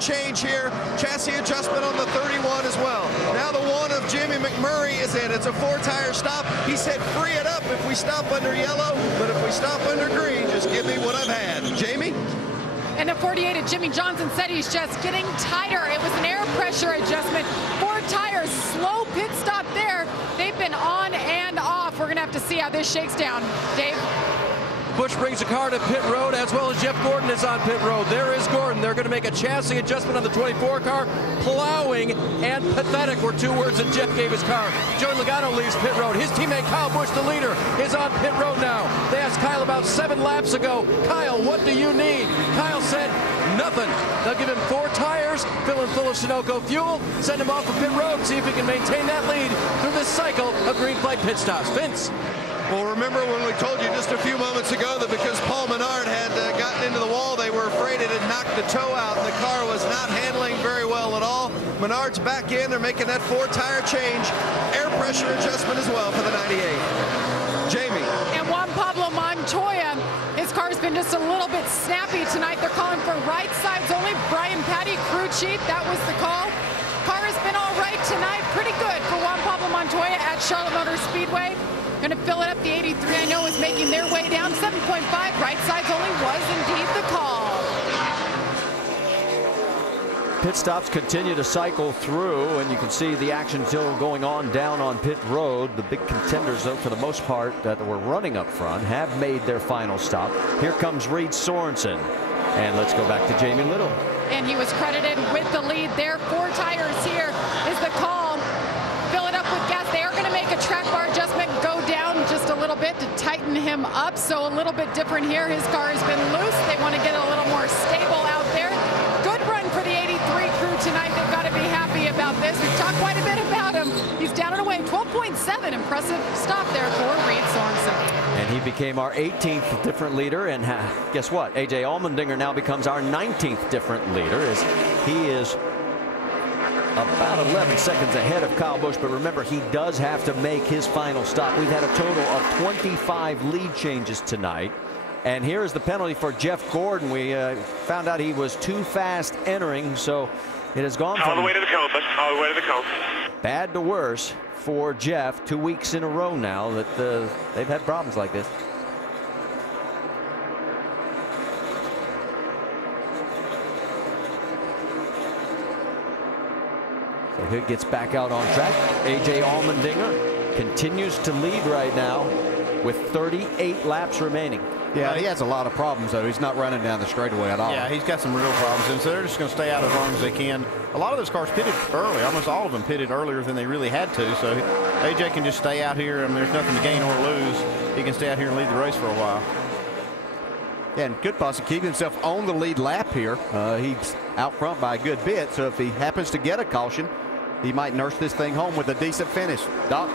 change here. Chassis adjustment on the 31 as well. Now the one of Jimmy McMurray is in. It's a 4-tire stop. He said free it up if we stop under yellow, but if we stop under green, just give me what I've had. Jamie? And the 48 of Jimmy Johnson said he's just getting tighter. It was an air pressure adjustment. 4 tires, slow pit stop there. They've been on and off. We're going to have to see how this shakes down. Dave? Busch brings a car to pit road, as well as Jeff Gordon is on pit road. There is Gordon. They're going to make a chassis adjustment on the 24 car. Plowing and pathetic were 2 words that Jeff gave his car. Joey Logano leaves pit road. His teammate Kyle Busch, the leader, is on pit road now. They asked Kyle about 7 laps ago, Kyle, what do you need? Kyle said, nothing. They'll give him 4 tires, fill him full of Sunoco fuel, send him off of pit road, see if he can maintain that lead through this cycle of green flag pit stops. Vince? Well, remember when we told you just a few moments ago that because Paul Menard had gotten into the wall, they were afraid it had knocked the toe out, and the car was not handling very well at all. Menard's back in. They're making that 4-tire change. Air pressure adjustment as well for the 98. Jamie. And Juan Pablo Montoya, his car's been just a little bit snappy tonight. They're calling for right sides only. Brian Patty, crew chief, that was the call. Car has been all right tonight. Pretty good for Juan Pablo Montoya at Charlotte Motor Speedway. Going to fill it up. The 83, I know, is making their way down. 7.5. Right sides only was indeed the call. Pit stops continue to cycle through, and you can see the action still going on down on pit road. The big contenders, though, for the most part, that were running up front have made their final stop. Here comes Reed Sorensen. And let's go back to Jamie Little. And he was credited with the lead there. 4 tires here is the call. Fill it up with gas. They are going to make a track bar adjustment, go down just a little bit to tighten him up. So a little bit different here. His car has been loose. They want to get a little more stable out there. Good run for the 83 crew tonight. They've got to be happy about this. We've talked quite a bit about him. He's down and away. 12.7. Impressive stop there for Reed Sorensen. And he became our 18th different leader. And guess what? A.J. Allmendinger now becomes our 19th different leader, as he is about 11 seconds ahead of Kyle Busch. But remember, he does have to make his final stop. We've had a total of 25 lead changes tonight. And here is the penalty for Jeff Gordon. We found out he was too fast entering, so it has gone from all the way to the cone, all the way to the cone. Bad to worse for Jeff. 2 weeks in a row now that they've had problems like this. So he gets back out on track. A.J. Allmendinger continues to lead right now with 38 laps remaining. Yeah, he has a lot of problems, though. He's not running down the straightaway at all. Yeah, he's got some real problems, and so they're just going to stay out as long as they can. A lot of those cars pitted early. Almost all of them pitted earlier than they really had to, so AJ can just stay out here. I mean, there's nothing to gain or lose. He can stay out here and lead the race for a while. Yeah, and could possibly keep himself on the lead lap here. He's out front by a good bit, so if he happens to get a caution, he might nurse this thing home with a decent finish. Doc?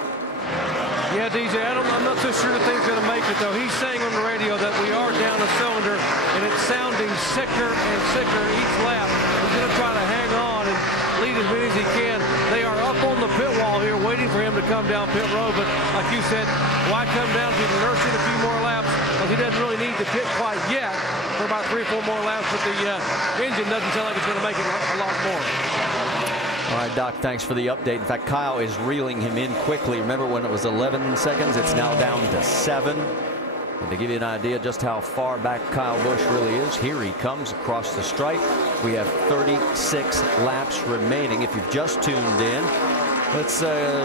Yeah, DJ, I'm not so sure the thing's going to make it, though. He's saying on the radio that we are down a cylinder, and it's sounding sicker and sicker each lap. He's going to try to hang on and lead as many as he can. They are up on the pit wall here waiting for him to come down pit road, but like you said, why come down to nursing a few more laps? Because he doesn't really need to pit quite yet for about 3 or 4 more laps, but the engine doesn't sound like it's going to make it a lot more. All right, Doc, thanks for the update. In fact, Kyle is reeling him in quickly. Remember when it was 11 seconds? It's now down to 7. And to give you an idea just how far back Kyle Busch really is, here he comes across the stripe. We have 36 laps remaining. If you've just tuned in, let's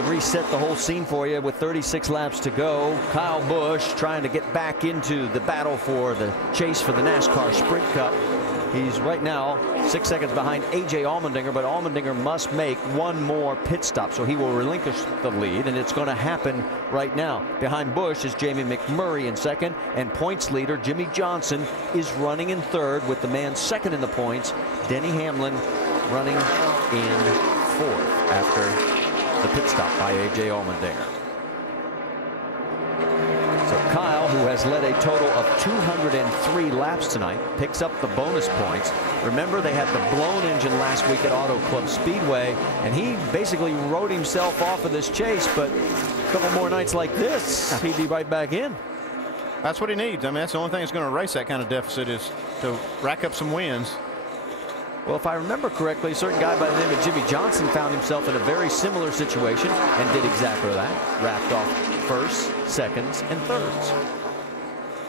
reset the whole scene for you with 36 laps to go. Kyle Busch trying to get back into the battle for the chase for the NASCAR Sprint Cup. He's right now 6 seconds behind A.J. Allmendinger, but Allmendinger must make 1 more pit stop, so he will relinquish the lead, and it's going to happen right now. Behind Busch is Jamie McMurray in second, and points leader Jimmy Johnson is running in third with the man second in the points, Denny Hamlin, running in fourth after the pit stop by A.J. Allmendinger. So Kyle, who has led a total of 203 laps tonight, picks up the bonus points. Remember, they had the blown engine last week at Auto Club Speedway, and he basically rode himself off of this chase, but a couple more nights like this, he'd be right back in. That's what he needs. I mean, that's the only thing that's going to erase that kind of deficit, is to rack up some wins. Well, if I remember correctly, a certain guy by the name of Jimmy Johnson found himself in a very similar situation and did exactly that. Wrapped off firsts, seconds, and thirds.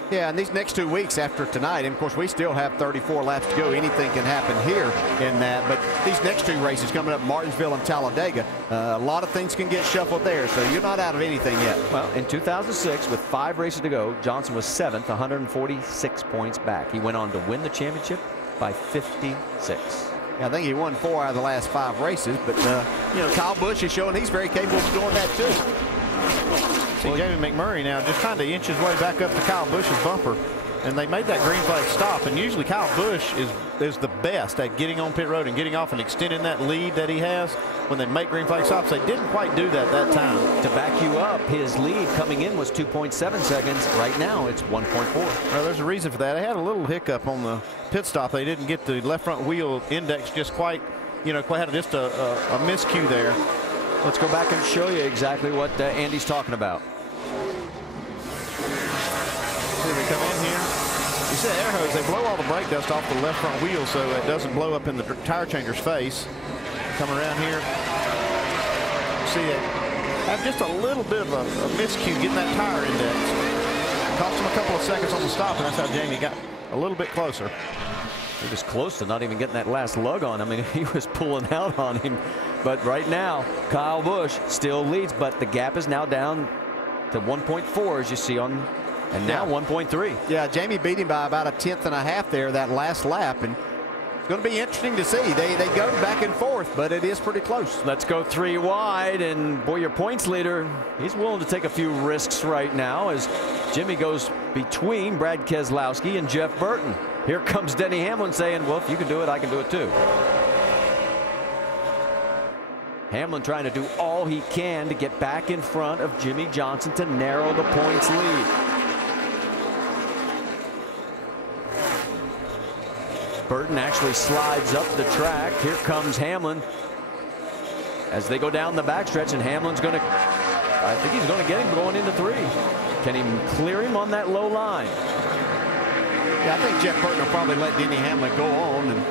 Yeah, and these next 2 weeks after tonight, and of course we still have 34 laps to go. Anything can happen here in that. But these next 2 races coming up, Martinsville and Talladega, a lot of things can get shuffled there. So you're not out of anything yet. Well, in 2006, with 5 races to go, Johnson was 7th, 146 points back. He went on to win the championship by 56. Yeah, I think he won 4 out of the last 5 races. But, you know, Kyle Busch is showing he's very capable of doing that, too. See, Jamie McMurray now just trying to inch his way back up to Kyle Busch's bumper. And they made that green flag stop. And usually Kyle Busch is the best at getting on pit road and getting off and extending that lead that he has when they make green flag stops. They didn't quite do that time. To back you up, his lead coming in was 2.7 seconds. Right now, it's 1.4. Well, there's a reason for that. They had a little hiccup on the pit stop. They didn't get the left front wheel index just quite, you know, had just a miscue there. Let's go back and show you exactly what Andy's talking about. See, we come in here. You see the air hose, they blow all the brake dust off the left front wheel so it doesn't blow up in the tire changer's face. Come around here. See it. Have just a little bit of a miscue getting that tire index. Cost him a couple of seconds on the stop, and that's how Jamie got a little bit closer. He was close to not even getting that last lug on. I mean, he was pulling out on him. But right now, Kyle Busch still leads, but the gap is now down to 1.4, as you see on, and now 1.3. Yeah, Jamie beat him by about 1/10.5 there that last lap, and it's going to be interesting to see. They go back and forth, but it is pretty close. Let's go 3 wide, and boy, your points leader, he's willing to take a few risks right now as Jimmy goes between Brad Keselowski and Jeff Burton. Here comes Denny Hamlin saying, well, if you can do it, I can do it too. Hamlin trying to do all he can to get back in front of Jimmy Johnson to narrow the points lead. Burton actually slides up the track. Here comes Hamlin as they go down the backstretch, and Hamlin's going to, I think he's going to get him going into 3. Can he clear him on that low line? Yeah, I think Jeff Burton will probably let Denny Hamlin go on. And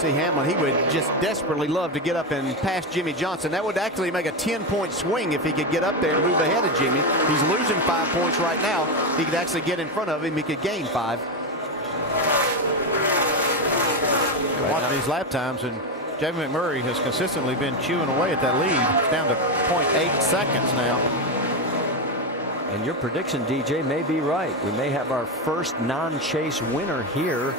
see, Hamlin, he would just desperately love to get up and pass Jimmy Johnson. That would actually make a 10-point swing if he could get up there and move ahead of Jimmy. He's losing 5 points right now. He could actually get in front of him. He could gain 5. Watching these lap times, and Jamie McMurray has consistently been chewing away at that lead. It's down to 0.8 seconds now. And your prediction, DJ, may be right. We may have our first non-chase winner here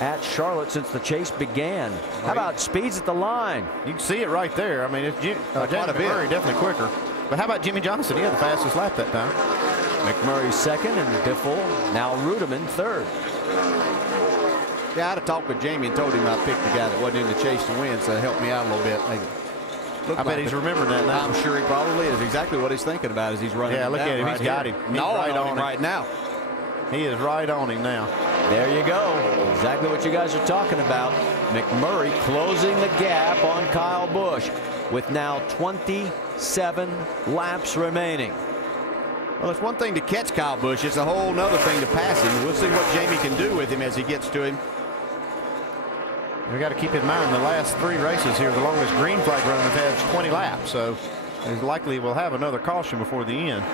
at Charlotte since the chase began. How about speeds at the line? You can see it right there. I mean, it's Jamie McMurray definitely quicker. But how about Jimmy Johnson? He had the fastest lap that time. McMurray second, and Biffle, now Ruderman third. Yeah, I had a talk with Jamie and told him I picked the guy that wasn't in the chase to win, so help me out a little bit. I bet he's remembering that now. I'm sure he probably is. Exactly what he's thinking about as he's running. Yeah, look at him. Right, he's got him. He's right on him right now. He is right on him now. There you go. Exactly what you guys are talking about. McMurray closing the gap on Kyle Busch with now 27 laps remaining. Well, it's one thing to catch Kyle Busch. It's a whole nother thing to pass him. We'll see what Jamie can do with him as he gets to him. We got to keep in mind the last 3 races here, the longest green flag run we've had is 20 laps, so it's likely we'll have another caution before the end.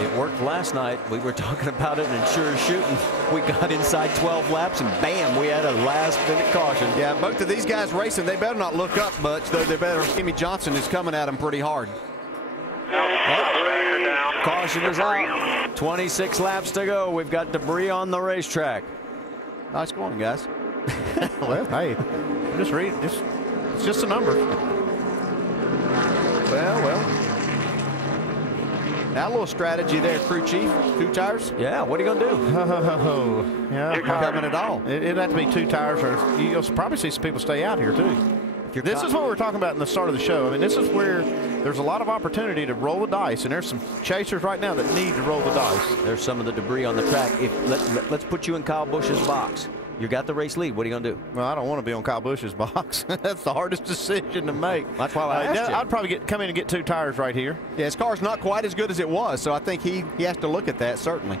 It worked last night. We were talking about it, and sure as shooting, we got inside 12 laps, and bam, we had a last-minute caution. Yeah, both of these guys racing, they better not look up much, though. They better. Jimmy Johnson is coming at them pretty hard. Caution is out. 26 laps to go. We've got debris on the racetrack. Nice going, guys. Well, hey, just read. It's just a number. Well. Now a little strategy there, crew chief. 2 tires? Yeah, what are you going to do? Yeah, not coming at all. It'd have to be 2 tires, or you'll probably see some people stay out here, too. This is what we were talking about in the start of the show. I mean, this is where there's a lot of opportunity to roll the dice, and there's some chasers right now that need to roll the dice. There's some of the debris on the track. Let's put you in Kyle Busch's box. You got the race lead. What are you going to do? Well, I don't want to be on Kyle Busch's box. That's the hardest decision to make. That's why I asked you. I'd probably come in and get 2 tires right here. Yeah, his car's not quite as good as it was, so I think he has to look at that, certainly.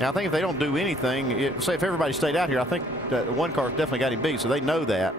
Now, I think if they don't do anything, say if everybody stayed out here, I think that one car definitely got him beat, so they know that.